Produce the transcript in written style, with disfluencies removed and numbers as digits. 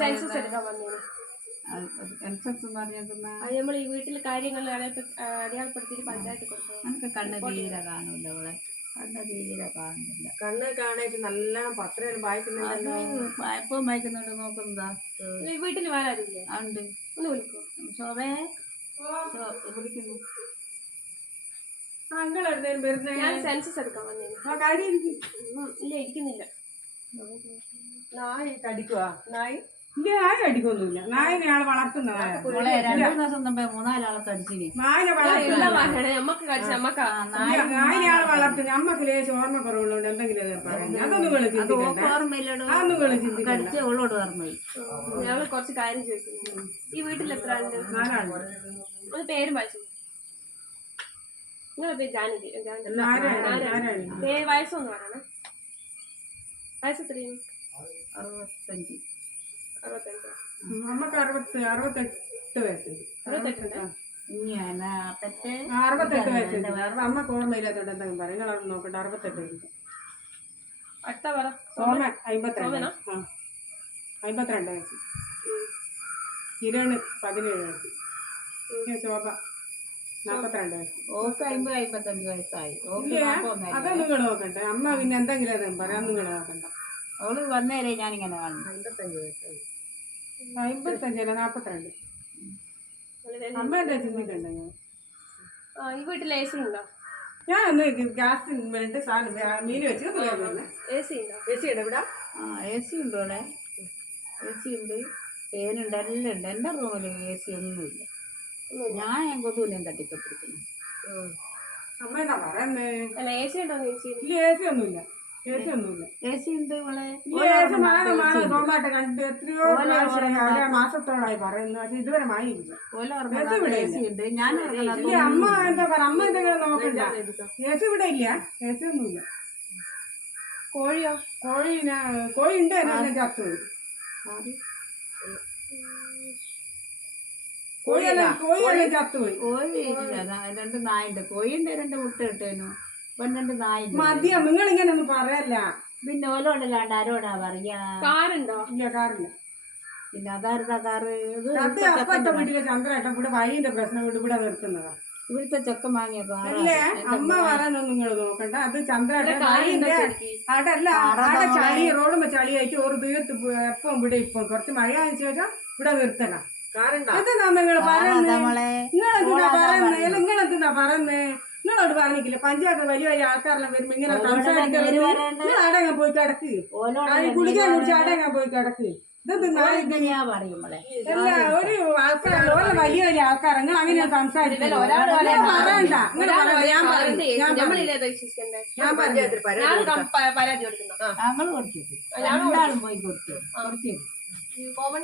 Census എടുക്കാൻ വന്നേന്. നമ്മൾ ഈ വീട്ടിൽ കാര്യങ്ങൾ അടയാളപ്പെടുത്തിയിട്ട് പഞ്ചായത്ത് കൊടുത്തു. നമുക്ക് കണ്ണ് തീരെ കാണൂല അവളെ, കണ്ണ് തീരെ കാണുന്നില്ല. കണ്ണ് കാണായിട്ട് നല്ല പത്രം വായിക്കുന്നുണ്ടല്ലോ. എപ്പം വായിക്കുന്നുണ്ട് നോക്കുന്നതാ. വീട്ടിൽ വേറാരില്ലേ? ഉണ്ട്. ഒന്ന് വിളിക്കോ? ശോഭേ വിളിക്കുന്നു. ഞാൻ സെൻസസ് എടുക്കാൻ വന്നേന്. ഇല്ല ഇരിക്കുന്നില്ല. നായി കടിക്കുവാ? നായി ഇല്ല, നായ കടിക്കൊന്നുമില്ല. നായിനെ ആള് വളർത്തുന്നതായ 2 ദിവസം മുമ്പേ 4-5 ആളെ കടിച്ചിനി. നായിനെ വളർത്തുന്ന നായിനെ ആള് വളർത്തുന്ന നമ്മക്ക് ലേശം ഓർമ്മ കുറവുള്ളതുകൊണ്ട് എന്തെങ്കിലും അതൊന്നും കടിച്ച അവളോട് പറഞ്ഞു. ഞങ്ങൾ കുറച്ച് കാര്യം ചോദിക്കുന്നു. ഈ വീട്ടിൽ എത്ര ആളുണ്ട്? 4 ആളുണ്ട്. ഒന്ന് പേരും വായിച്ചു. നിങ്ങളെ പേര് ജാനകി. വയസ്സൊന്നും പറയണേ. വയസ്സ് എത്രയാണ്? 65. 65. നമ്മക്ക് 68 വയസ്സുണ്ട്. 68. 68 വയസ്സുണ്ട്. അമ്മക്ക് ഓർമ്മയില്ലാത്തോണ്ട് എന്തെങ്കിലും പറയും. നിങ്ങളവിടെ നോക്കട്ടെ. 68 വയസ്സ്. അടുത്ത പറ. സോമൻ 52. 52 വയസ്സ്. കിരണ് 17 വയസ്സ്. ശോഭ 42 വയസ്സ്. ഓക്ക് 50-55 വയസ്സായി. അതൊന്നും നിങ്ങൾ നോക്കണ്ടേ. അമ്മ പിന്നെ എന്തെങ്കിലും അതും പറയാം. നിങ്ങൾ നോക്കണ്ട. അവള് വന്നേരെ ഞാനിങ്ങനെ കാണുന്നു. 55 വയസ്സായി. 55 42. അമ്മ എന്താ ചിന്തിക്കണ്ടേ? ഈ വീട്ടിൽ എ സി ഉണ്ടോ? ഞാൻ ഒന്ന് ഗ്യാസ് വേണ്ടി സാധനം മീൻ വെച്ച് എ സി ഉണ്ടോ? എ സി ഉണ്ട് ഇവിടെ. എ സി ഉണ്ട് ഇവിടെ. എ സി ഉണ്ട്, ഫാനുണ്ട്, എല്ലാം ഉണ്ട്. എൻ്റെ റൂമിൽ എ സി ഒന്നുമില്ല. ഞാൻ കൊതുവിനെയും തട്ടിക്കൊണ്ടിരിക്കുന്നു. അമ്മ എന്താ പറയുന്നേ? അല്ല എ സി ഉണ്ടോ? ഇല്ല, എ സി ഒന്നുമില്ല. എ സി ഒന്നുമില്ല. എ സി ഉണ്ട് ഇവിടെ. സോമായിട്ട് കണ്ടിട്ട് എത്രയോ മാസത്തോളായി പറയുന്നു. പക്ഷെ ഇതുവരെ മായില്ല. എ സി ഉണ്ട്. ഞാൻ അമ്മ എന്താ പറയാ, അമ്മ എന്തെങ്കിലും നോക്കണ്ട. എ സി ഇവിടെ ഇല്ല. എ സി ഒന്നുമില്ല. കോഴിയോ? കോഴി ഉണ്ട്. എന്നെ ചത്തുപോയി. കോഴിയെല്ലാം ചത്തുപോയി. കോഴി 2 നായുണ്ട്. കോഴിയുണ്ട്, 2 മുട്ട ഇട്ടേനു. 2 നായുണ്ട്. മതിയാ, നിങ്ങൾ ഇങ്ങനെ ഒന്നും പറയല്ല. പിന്നെ ഓലോടല്ലാണ്ട് ആരോടാ പറയാ? കാറുണ്ടോ? ഇല്ല, കാറില്ല. പിന്നെ അതാരുതാ കാറ്? അപ്പത്തെ വീട്ടിലെ ചന്ദ്രേട്ടൻ ഇവിടെ വഴിന്റെ പ്രശ്നം ഇവിടെ നിർത്തുന്നതാ. ഇവിടുത്തെ ചെക്കൻ വാങ്ങിയ അല്ലേ? അമ്മ പറയുന്നൊന്നും നിങ്ങൾ നോക്കണ്ട. അത് ചന്ദ്രേട്ടൻ വഴിന്റെ അതല്ല, അവിടെ ചളി റോഡുമ്പോ ചളിയായിട്ട് ഒരു തീർത്ത് എപ്പം ഇവിടെ ഇപ്പം കുറച്ച് മഴയായതിനു ശേഷം ഇവിടെ നിർത്തണം. എന്താ നിങ്ങൾ പറയുന്നേ? നിങ്ങളെന്താ പറയുന്നേ? നിങ്ങളോട് പറഞ്ഞിട്ടില്ല പഞ്ചായത്ത് വലിയ വലിയ ആൾക്കാരെല്ലാം വരുമ്പോ ഇങ്ങനെ സംസാരിക്കുന്നത്. അടങ്ങാൻ പോയി കിടക്ക്. കുടിക്കാൻ കുടിച്ച് അടങ്ങാൻ പോയി കിടക്ക്. ഇതൊന്നും അല്ല, ഒരു ആൾക്കാർ വലിയ വലിയ ആൾക്കാർ നിങ്ങൾ അങ്ങനെ സംസാരിക്കില്ല. പറയണ്ട. പരാതി കൊടുക്കുന്നു. ഞങ്ങൾ കൊടുത്തു. കോമൺ